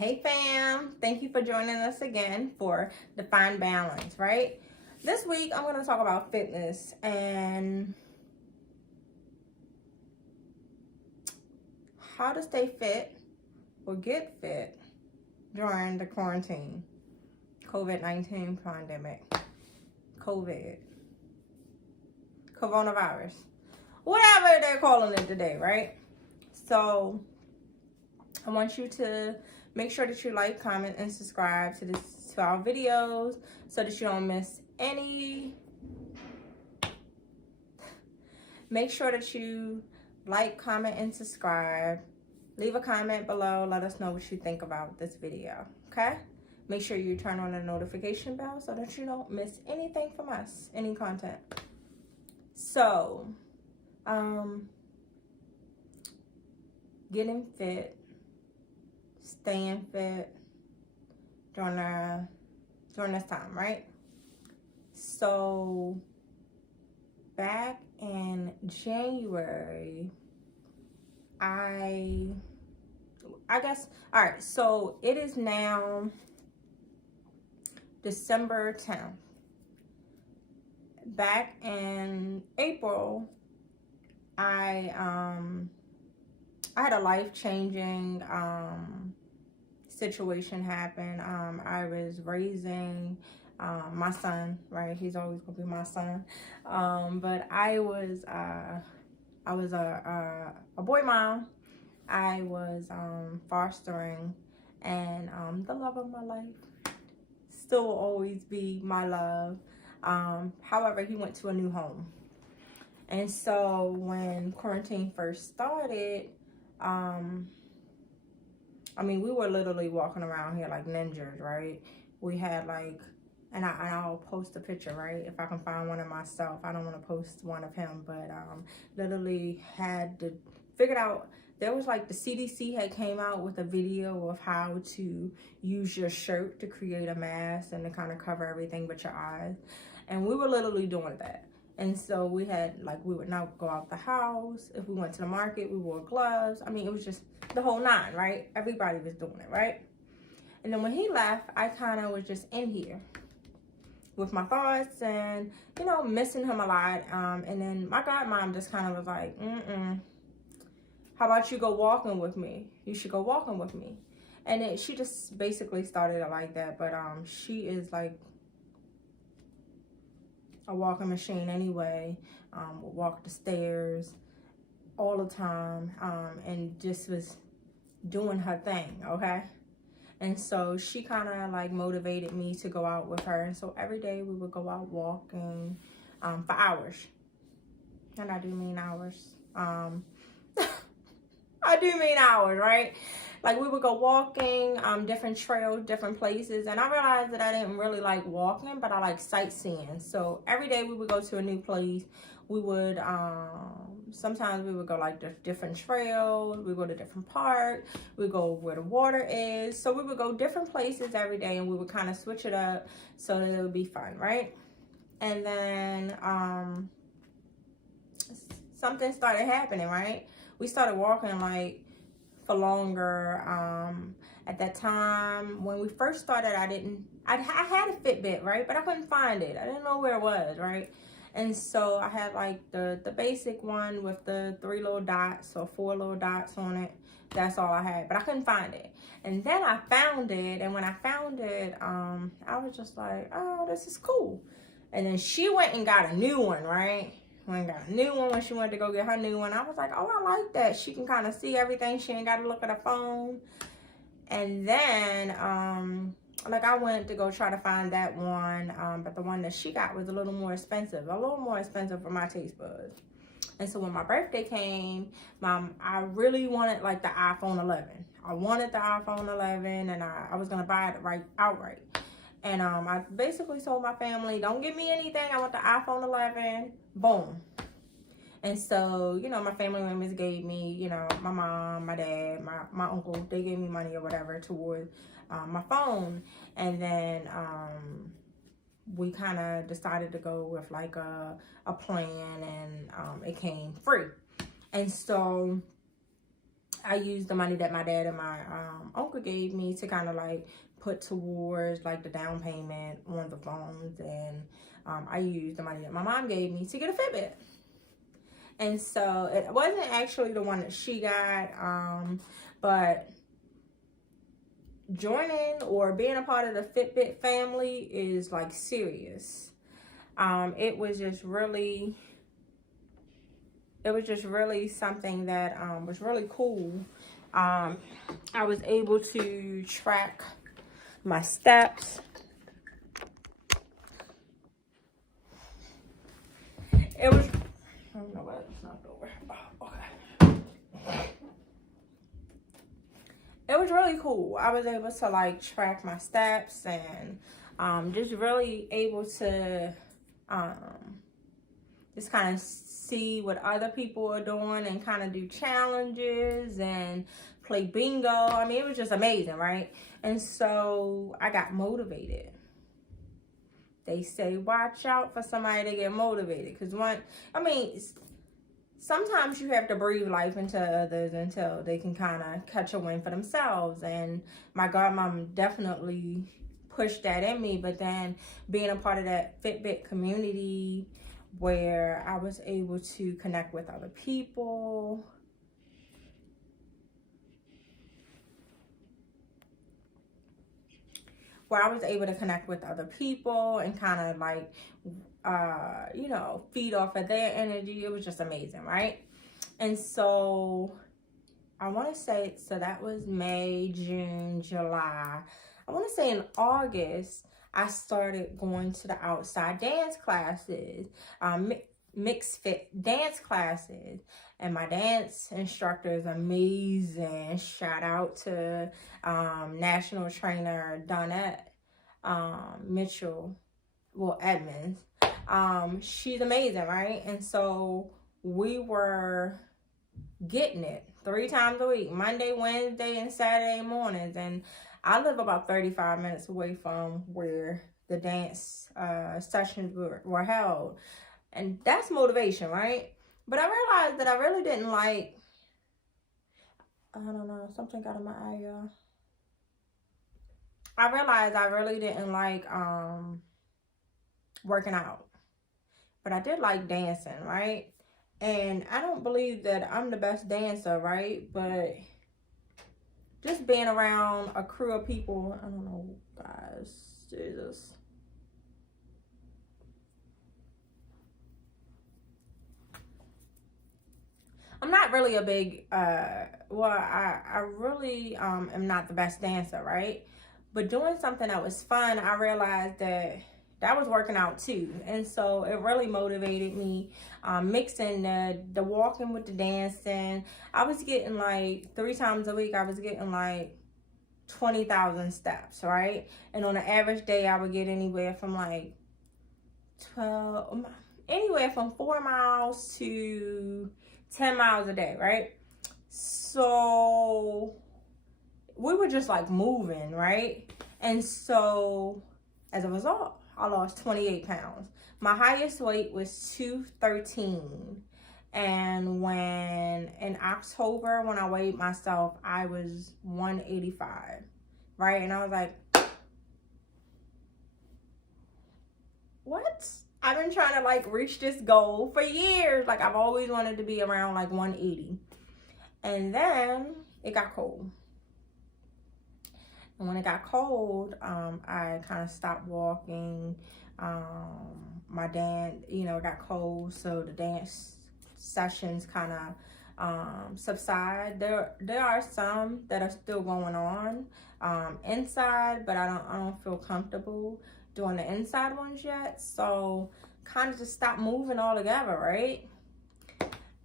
Hey fam, thank you for joining us again for Define Balance, right? This week I'm going to talk about fitness and how to stay fit or get fit during the quarantine, COVID-19 pandemic, coronavirus, whatever they're calling it today, right? So I want you to make sure that you like, comment, and subscribe to our videos so that you don't miss any. Make sure that you like, comment, and subscribe. Leave a comment below. Let us know what you think about this video, okay? Make sure you turn on the notification bell so that you don't miss anything from us, any content. So, getting fit, staying fit during this time, right? So back in January, I guess, all right, so it is now December 10th. Back in April, I had a life-changing situation happen. I was raising my son, right? He's always gonna be my son. But I was a boy mom. I was fostering, and the love of my life still will always be my love. However, he went to a new home. And so when quarantine first started, I mean, we were literally walking around here like ninjas, right? We had like, and I'll post a picture, right? If I can find one of myself. I don't want to post one of him, but literally had to figure out. There was like the CDC had came out with a video of how to use your shirt to create a mask and to kind of cover everything but your eyes. And we were literally doing that. And so we had, like, we would not go out the house. If we went to the market, we wore gloves. I mean, it was just the whole nine, right? Everybody was doing it, right? And then when he left, I kind of was just in here with my thoughts and, you know, missing him a lot. And then my godmom just kind of was like, how about you go walking with me? You should go walking with me. And then she just basically started it like that. But she is like a walking machine anyway. Would walk the stairs all the time, and just was doing her thing, okay? And so she kind of like motivated me to go out with her. And so every day we would go out walking for hours. And I do mean hours. I do mean hours, right? Like we would go walking, different trails, different places. And I realized that I didn't really like walking, but I like sightseeing. So every day we would go to a new place. We would, sometimes we would go like the different trails. We go to different parks. We go where the water is. So we would go different places every day and we would kind of switch it up so that it would be fun, right? And then something started happening, right? We started walking like for longer. At that time, when we first started, I had a Fitbit, right? But I couldn't find it. I didn't know where it was, right? And so I had like the basic one with the 3 little dots or 4 little dots on it. That's all I had, but I couldn't find it. And then I found it, and when I found it, I was just like, oh, this is cool. And then she went and got a new one, right? Went and got a new one when she went to go get her new one. I was like, oh, I like that. She can kind of see everything. She ain't got to look at her phone. And then, like I went to go try to find that one, but the one that she got was a little more expensive for my taste buds. And so when my birthday came, I really wanted like the iPhone 11. I wanted the iPhone 11, and I was going to buy it outright. And I basically told my family, don't give me anything. I want the iPhone 11. Boom. And so, you know, my family members gave me, you know, my mom, my dad, my uncle, they gave me money or whatever toward my phone. And then we kind of decided to go with like a plan, and it came free. And so I used the money that my dad and my uncle gave me to kind of like put towards like the down payment on the phones, and I used the money that my mom gave me to get a Fitbit. And so it wasn't actually the one that she got, but joining or being a part of the Fitbit family is like serious. It was just really something that was really cool. I was able to track my steps. It was, I don't know what, it's not over. Oh, okay. It was really cool. I was able to like track my steps and just really able to just kind of see what other people are doing and kind of do challenges and play bingo. I mean, it was just amazing, right? And so I got motivated. They say watch out for somebody to get motivated, because sometimes you have to breathe life into others until they can kind of catch a win for themselves. And my godmom definitely pushed that in me. But then being a part of that Fitbit community where I was able to connect with other people, and kind of like, feed off of their energy. It was just amazing, right? And so I want to say, so that was May, June, July. I want to say in August, I started going to the outside dance classes, mixed fit dance classes. And my dance instructor is amazing. Shout out to national trainer Donette Mitchell, Edmonds. She's amazing, right? And so we were getting it 3 times a week, Monday, Wednesday, and Saturday mornings. And I live about 35 minutes away from where the dance sessions were held. And that's motivation, right? But I realized that I really didn't like, I don't know, something got in my eye, y'all. I realized I really didn't like working out. But I did like dancing, right? And I don't believe that I'm the best dancer, right? But just being around a crew of people, I don't know, guys, Jesus. I'm not really a big, I really am not the best dancer, right? But doing something that was fun, I realized that was working out too. And so it really motivated me, mixing the walking with the dancing. I was getting like 3 times a week, I was getting like 20,000 steps, right? And on an average day, I would get anywhere from like 4 miles to 10 miles a day, right? So we were just like moving, right? And so as a result, I lost 28 pounds. My highest weight was 213. And in October, when I weighed myself, I was 185, right? And I was like, what? I've been trying to like reach this goal for years. Like I've always wanted to be around like 180. And then it got cold. And when it got cold, I kind of stopped walking. My dance, it got cold, so the dance sessions kind of subside. There are some that are still going on inside, but I don't feel comfortable doing the inside ones yet. So kind of just stopped moving altogether, right?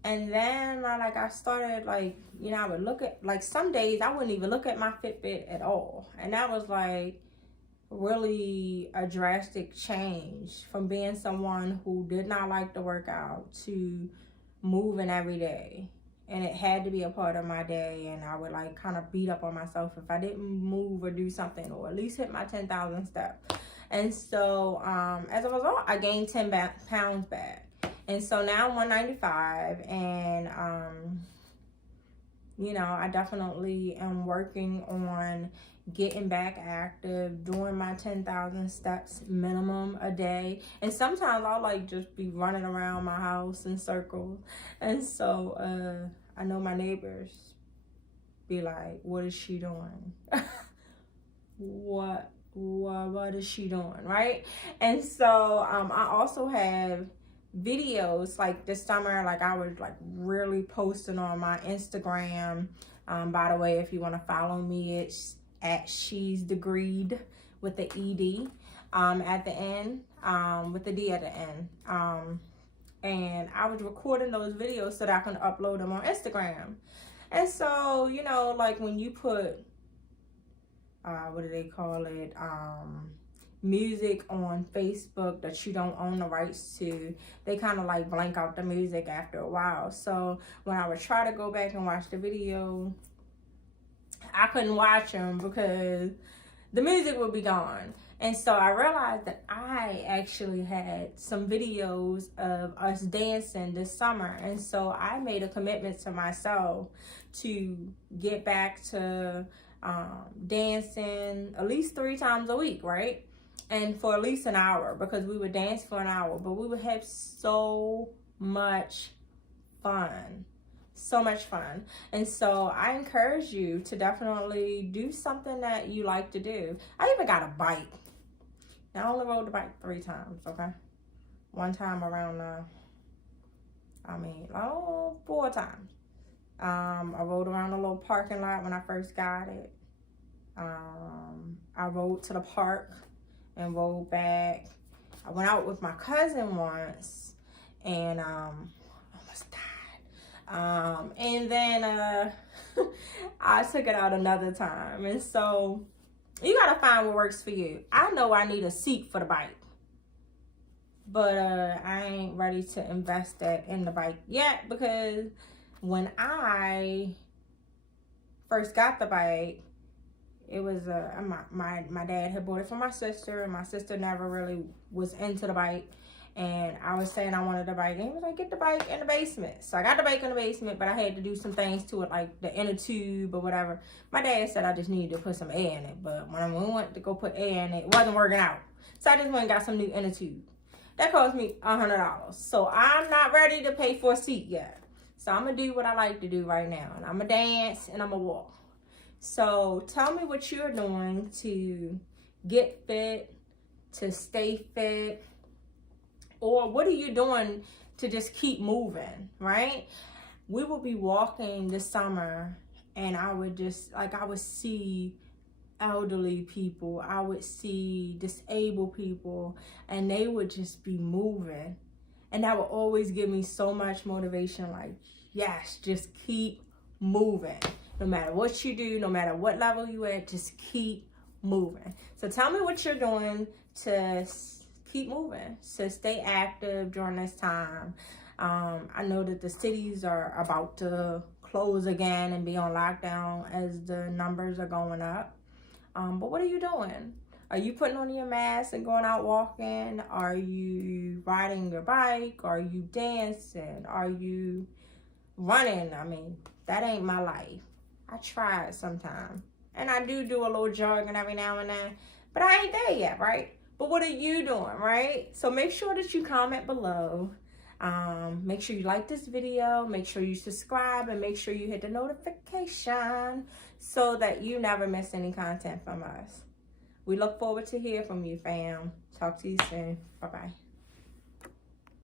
And then I started like, I would look at, like some days I wouldn't even look at my Fitbit at all. And that was like really a drastic change from being someone who did not like to work out to moving every day. And it had to be a part of my day. And I would like kind of beat up on myself if I didn't move or do something, or at least hit my 10,000 steps. And so as a result, I gained 10 pounds back. And so now I'm 195, and You know, I definitely am working on getting back active, doing my 10,000 steps minimum a day. And sometimes I'll like just be running around my house in circles. And so I know my neighbors be like, what is she doing? what is she doing, right? And so I also have videos like this summer, like I was like really posting on my Instagram. By the way, if you want to follow me, it's at She's Degreed with the ED at the end, with the D at the end. And I was recording those videos so that I can upload them on Instagram. And so, you know, like when you put what do they call it, music on Facebook that you don't own the rights to, they kind of like blank out the music after a while. So when I would try to go back and watch the video, I couldn't watch them because the music would be gone. And so I realized that I actually had some videos of us dancing this summer. And so I made a commitment to myself to get back to dancing at least 3 times a week, right? And for at least an hour, because we would dance for an hour, but we would have so much fun. So much fun. And so I encourage you to definitely do something that you like to do. I even got a bike. Now, I only rode the bike 3 times, okay? One time around 4 times. I rode around a little parking lot when I first got it. I rode to the park and rode back. I went out with my cousin once and almost died. And then I took it out another time. And so you gotta find what works for you. I know I need a seat for the bike, but I ain't ready to invest that in the bike yet, because when I first got the bike, it was my dad had bought it for my sister, and my sister never really was into the bike. And I was saying I wanted the bike, and he was like, get the bike in the basement. So I got the bike in the basement, but I had to do some things to it, like the inner tube or whatever. My dad said I just needed to put some air in it, but when we went to go put air in it, it wasn't working out. So I just went and got some new inner tube. That cost me $100. So I'm not ready to pay for a seat yet. So I'm gonna do what I like to do right now, and I'm gonna dance and I'm gonna walk. So tell me what you're doing to get fit, to stay fit, or what are you doing to just keep moving, right? We will be walking this summer, and I would see elderly people, I would see disabled people, and they would just be moving. And that would always give me so much motivation, like, yes, just keep moving. No matter what you do, no matter what level you at, just keep moving. So tell me what you're doing to keep moving, to stay active during this time. I know that the cities are about to close again and be on lockdown as the numbers are going up. But what are you doing? Are you putting on your mask and going out walking? Are you riding your bike? Are you dancing? Are you running? I mean, that ain't my life. I try it sometimes. And I do a little jogging every now and then. But I ain't there yet, right? But what are you doing, right? So make sure that you comment below. Make sure you like this video. Make sure you subscribe. And make sure you hit the notification so that you never miss any content from us. We look forward to hear from you, fam. Talk to you soon. Bye-bye.